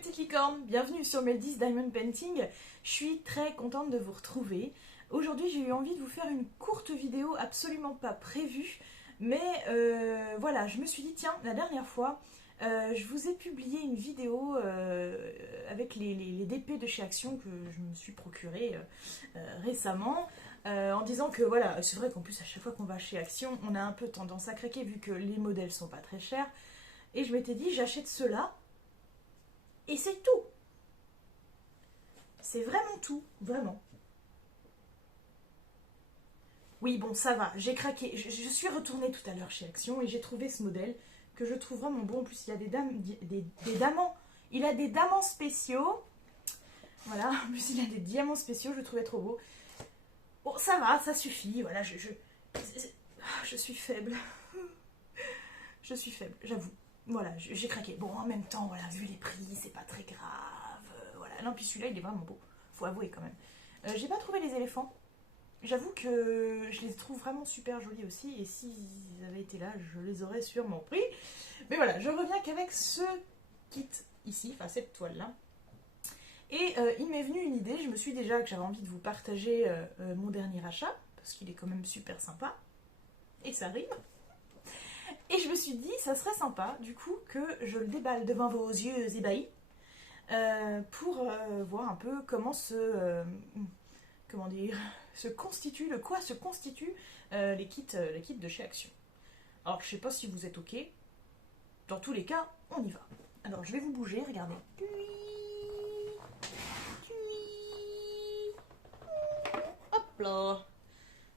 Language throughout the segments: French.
petites licornes, bienvenue sur Meldis Diamond Painting. Je suis très contente de vous retrouver. Aujourd'hui j'ai eu envie de vous faire une courte vidéo absolument pas prévue, mais voilà, je me suis dit tiens, la dernière fois je vous ai publié une vidéo avec les DP de chez Action que je me suis procuré récemment. En disant que voilà, c'est vrai qu'en plus à chaque fois qu'on va chez Action, on a un peu tendance à craquer vu que les modèles sont pas très chers. Et je m'étais dit j'achète cela et c'est tout. C'est vraiment tout, vraiment. Oui bon ça va, j'ai craqué. Je suis retournée tout à l'heure chez Action et j'ai trouvé ce modèle que je trouve vraiment bon. En plus il a des diamants. Il a des diamants spéciaux. Voilà, en plus il a des diamants spéciaux, je le trouvais trop beau. Bon, ça va, ça suffit, voilà, je suis faible. Je suis faible, j'avoue. Voilà, j'ai craqué. Bon, en même temps, voilà, vu les prix, c'est pas très grave. Voilà, non, puis celui-là, il est vraiment beau. Faut avouer quand même. J'ai pas trouvé les éléphants. J'avoue que je les trouve vraiment super jolis aussi. Et s'ils avaient été là, je les aurais sûrement pris. Mais voilà, je reviens qu'avec ce kit ici, enfin cette toile-là. Et il m'est venu une idée, je me suis déjà que j'avais envie de vous partager mon dernier achat, parce qu'il est quand même super sympa, et ça rime. Et je me suis dit, ça serait sympa, du coup, que je le déballe devant vos yeux ébahis, pour voir un peu comment comment dire, de quoi se constituent les kits de chez Action. Alors, je sais pas si vous êtes ok, dans tous les cas, on y va. Alors, je vais vous bouger, regardez. Là.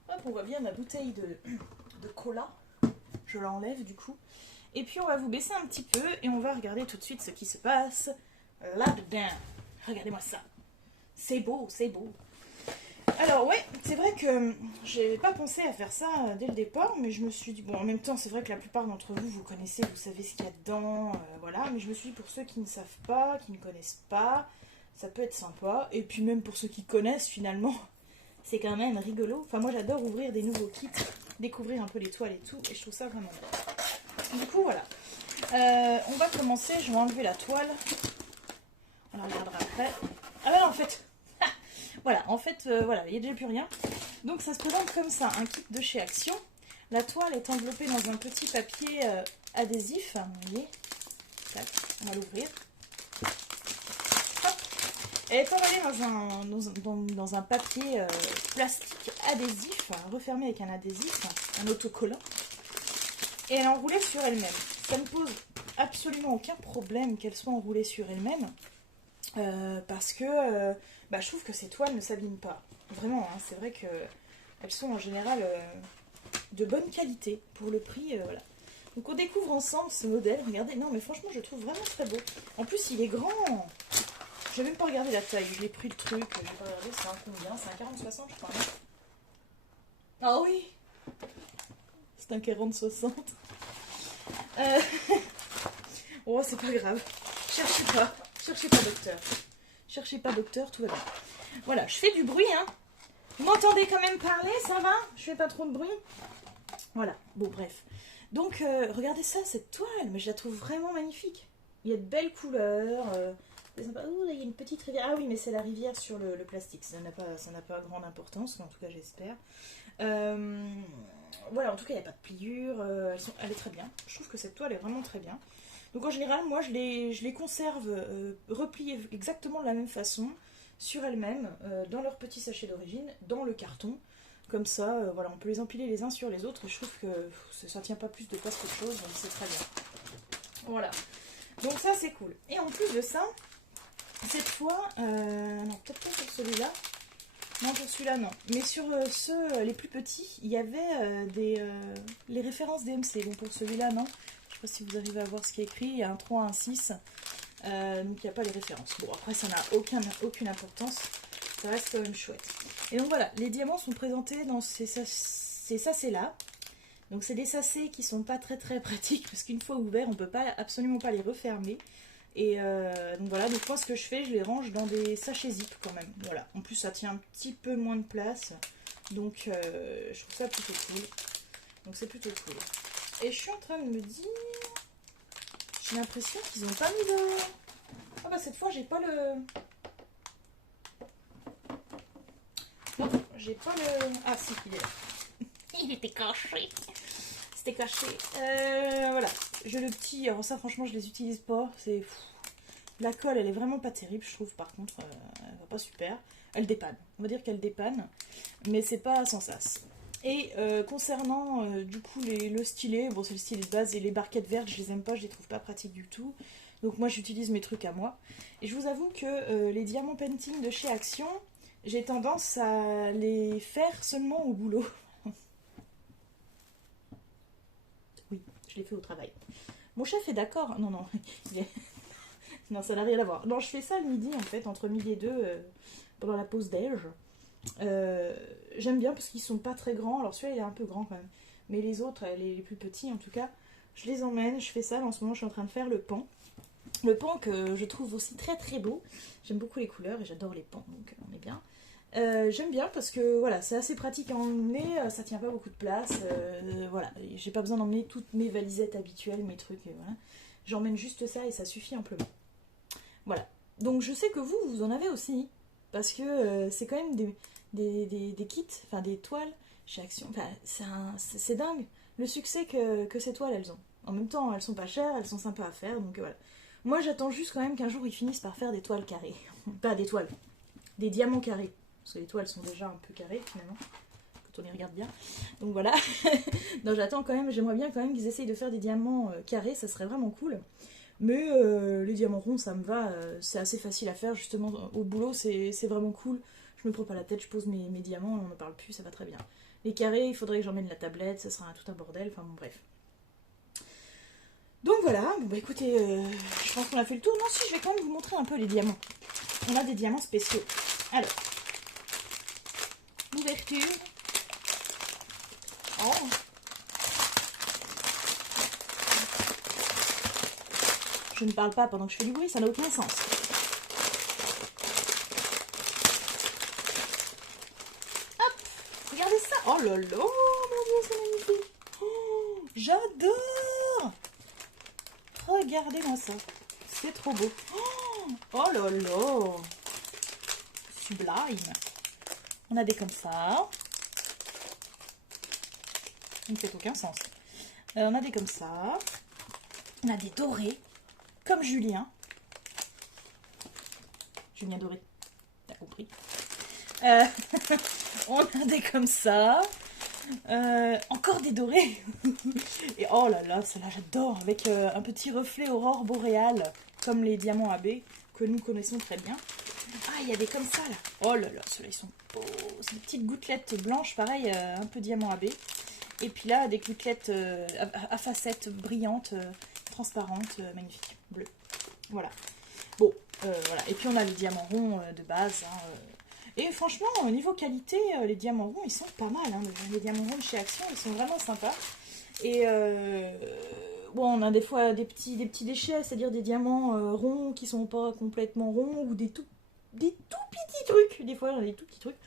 Hop, on voit bien ma bouteille de cola. Je l'enlève du coup. Et puis on va vous baisser un petit peu et on va regarder tout de suite ce qui se passe là-dedans. Regardez-moi ça. C'est beau, c'est beau. Alors ouais, c'est vrai que j'ai pas pensé à faire ça dès le départ, mais je me suis dit, bon en même temps c'est vrai que la plupart d'entre vous, vous connaissez, vous savez ce qu'il y a dedans, voilà, mais je me suis dit pour ceux qui ne savent pas, qui ne connaissent pas, ça peut être sympa, et puis même pour ceux qui connaissent finalement, c'est quand même rigolo. Enfin, moi, j'adore ouvrir des nouveaux kits, découvrir un peu les toiles et tout, et je trouve ça vraiment bien. Du coup, voilà. On va commencer. Je vais enlever la toile. On la regardera après. Ah ben non, en fait, voilà. En fait, voilà, il n'y a déjà plus rien. Donc, ça se présente comme ça, un kit de chez Action. La toile est enveloppée dans un petit papier adhésif. Vous voyez. Tac, on va l'ouvrir. Elle est emballée dans un papier plastique adhésif, refermé avec un adhésif, un autocollant, et elle est enroulée sur elle-même. Ça ne pose absolument aucun problème qu'elle soit enroulée sur elle-même, parce que je trouve que ces toiles ne s'abîment pas. Vraiment, hein, c'est vrai qu'elles sont en général de bonne qualité pour le prix. Voilà. Donc on découvre ensemble ce modèle. Regardez, non mais franchement je le trouve vraiment très beau. En plus il est grand. Je n'ai même pas regardé la taille, j'ai pris le truc, j'ai pas regardé, c'est un combien? C'est un 40-60 je crois. Ah oui, c'est un 40-60. Oh c'est pas grave, cherchez pas docteur. Cherchez pas docteur, tout va bien. Voilà, je fais du bruit, hein. Vous m'entendez quand même parler, ça va? Je fais pas trop de bruit. Voilà, bon bref. Donc regardez ça, cette toile, mais je la trouve vraiment magnifique. Il y a de belles couleurs. Oh, il y a une petite rivière. Ah oui, mais c'est la rivière sur le plastique. Ça n'a pas grande importance, en tout cas j'espère. Voilà, en tout cas il n'y a pas de pliure. Elle est très bien. Je trouve que cette toile est vraiment très bien. Donc en général, moi je les conserve repliées exactement de la même façon sur elles-mêmes, dans leur petit sachet d'origine, dans le carton. Comme ça, voilà, on peut les empiler les uns sur les autres. Et je trouve que ça ne tient pas plus de place qu'autre chose, donc c'est très bien. Voilà. Donc ça c'est cool. Et en plus de ça, cette fois, non, peut-être pas sur celui-là. Non, pour celui-là, non. Mais sur ceux les plus petits, il y avait les références DMC. Bon, pour celui-là, non. Je ne sais pas si vous arrivez à voir ce qui est écrit. Il y a un 3, un 6. Donc, il n'y a pas les références. Bon, après, ça n'a aucune importance. Ça reste quand même chouette. Et donc, voilà. Les diamants sont présentés dans ces sachets-là. Donc, c'est des sachets qui sont pas très pratiques. Parce qu'une fois ouverts, on ne peut absolument pas les refermer. Et donc voilà, donc moi ce que je fais, je les range dans des sachets zip quand même. Voilà, en plus ça tient un petit peu moins de place, donc je trouve ça plutôt cool. Donc c'est plutôt cool. Et je suis en train de me dire, j'ai l'impression qu'ils n'ont pas mis Ah bah cette fois j'ai pas le... Non, j'ai pas le... Ah si, il est là. Il était caché. C'était caché. Voilà. J'ai le petit... Alors ça franchement je les utilise pas. C'est... La colle elle est vraiment pas terrible je trouve. Par contre elle va pas super. Elle dépanne. On va dire qu'elle dépanne. Mais c'est pas sans sas. Et concernant du coup le stylet. Bon c'est le stylet de base et les barquettes vertes je les aime pas. Je les trouve pas pratiques du tout. Donc moi j'utilise mes trucs à moi. Et je vous avoue que les diamants painting de chez Action... J'ai tendance à les faire seulement au boulot. Oui, je l'ai fait au travail. Mon chef est d'accord. Non, non. Non, ça n'a rien à voir. Non, je fais ça le midi, en fait, entre midi et deux, pendant la pause déj. J'aime bien parce qu'ils sont pas très grands. Alors celui-là, il est un peu grand quand même. Mais les autres, les plus petits, en tout cas, je les emmène. Je fais ça. En ce moment, je suis en train de faire le pan. Le pan que je trouve aussi très très beau. J'aime beaucoup les couleurs et j'adore les pans, donc on est bien. J'aime bien parce que voilà, c'est assez pratique à emmener, ça tient pas beaucoup de place. Voilà, j'ai pas besoin d'emmener toutes mes valisettes habituelles, mes trucs. Voilà. J'emmène juste ça et ça suffit amplement. Voilà. Donc je sais que vous en avez aussi. Parce que c'est quand même des kits, enfin des toiles chez Action. Enfin, c'est dingue le succès que ces toiles elles ont. En même temps, elles sont pas chères, elles sont sympas à faire. Donc voilà. Moi j'attends juste quand même qu'un jour ils finissent par faire des toiles carrées. Pas des toiles, des diamants carrés. Parce que les toiles sont déjà un peu carrées finalement, quand on les regarde bien. Donc voilà. Non, j'attends quand même, j'aimerais bien quand même qu'ils essayent de faire des diamants carrés, ça serait vraiment cool. Mais les diamants ronds, ça me va, c'est assez facile à faire justement au boulot, c'est vraiment cool. Je me prends pas la tête, je pose mes diamants, on n'en parle plus, ça va très bien. Les carrés, il faudrait que j'emmène la tablette, ça sera tout un bordel, enfin bon bref. Donc voilà, bon bah écoutez, je pense qu'on a fait le tour. Non, si, je vais quand même vous montrer un peu les diamants. On a des diamants spéciaux. Alors, l'ouverture. Oh. Je ne parle pas pendant que je fais du bruit, ça n'a aucun sens. Hop, regardez ça. Oh là là, mon Dieu, c'est magnifique. Oh, j'adore. Regardez-moi ça. C'est trop beau. Oh là là. Sublime. On a des comme ça. Ça ne fait aucun sens. On a des comme ça. On a des dorés. Comme Julien. Julien doré. T'as compris. On a des comme ça. Encore des dorés. Et oh là là, celle-là j'adore. Avec un petit reflet aurore boréale. Comme les diamants AB. Que nous connaissons très bien. Ah, il y a des comme ça là. Oh là là, ceux-là ils sont beaux. C'est des petites gouttelettes blanches, pareil, un peu diamant AB. Et puis là, des gouttelettes à facettes brillantes, transparentes, magnifiques, bleues. Voilà. Bon, voilà. Et puis on a les diamants ronds de base. Hein, Et franchement, au niveau qualité, les diamants ronds, ils sont pas mal. Hein. Les diamants ronds de chez Action, ils sont vraiment sympas. Et bon, on a des fois des petits déchets, c'est-à-dire des diamants ronds qui sont pas complètement ronds ou des tout petits trucs. Des fois, on a des tout petits trucs.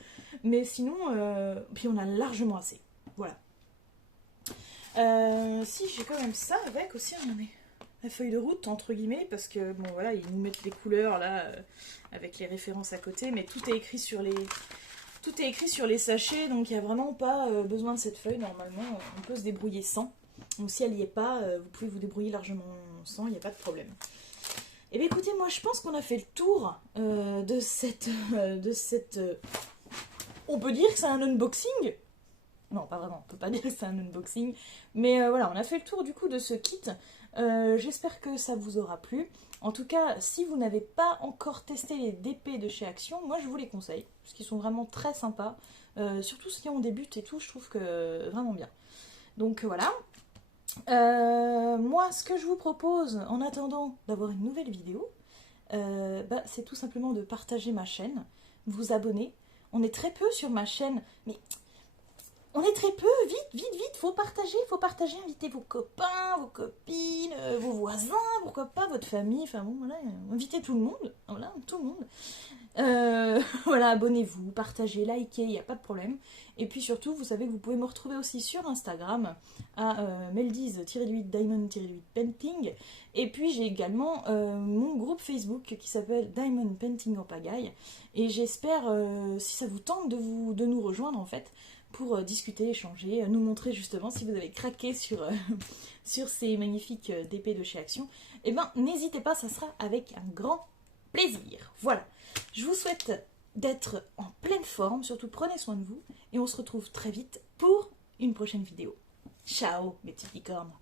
Mais sinon, puis on a largement assez. Voilà. Si, j'ai quand même ça avec aussi, regardez. La feuille de route, entre guillemets, parce que, bon, voilà, ils nous mettent les couleurs, là, avec les références à côté, mais tout est écrit sur les sachets, donc il n'y a vraiment pas besoin de cette feuille, normalement, on peut se débrouiller sans. Donc si elle n'y est pas, vous pouvez vous débrouiller largement sans, il n'y a pas de problème. Et bien écoutez, moi je pense qu'on a fait le tour de cette... On peut dire que c'est un unboxing. Non, pas vraiment, on peut pas dire que c'est un unboxing. Mais voilà, on a fait le tour du coup de ce kit. J'espère que ça vous aura plu. En tout cas, si vous n'avez pas encore testé les DP de chez Action, moi je vous les conseille. Parce qu'ils sont vraiment très sympas. Surtout si on débute et tout, je trouve que vraiment bien. Donc voilà. Moi, ce que je vous propose, en attendant d'avoir une nouvelle vidéo, c'est tout simplement de partager ma chaîne, de vous abonner. On est très peu sur ma chaîne, mais on est très peu, vite, faut partager, invitez vos copains, vos copines, vos voisins, pourquoi pas votre famille, enfin bon, voilà, invitez tout le monde, voilà, tout le monde. Voilà, abonnez-vous, partagez, likez, il n'y a pas de problème. Et puis surtout, vous savez que vous pouvez me retrouver aussi sur Instagram à meldies-diamond-painting. Et puis j'ai également mon groupe Facebook qui s'appelle Diamond Painting en pagaille. Et j'espère, si ça vous tente, de nous rejoindre en fait pour discuter, échanger, nous montrer justement si vous avez craqué sur ces magnifiques DP de chez Action. Et ben n'hésitez pas, ça sera avec un grand plaisir. Voilà. Je vous souhaite d'être en pleine forme, surtout prenez soin de vous, et on se retrouve très vite pour une prochaine vidéo. Ciao mes petites licornes.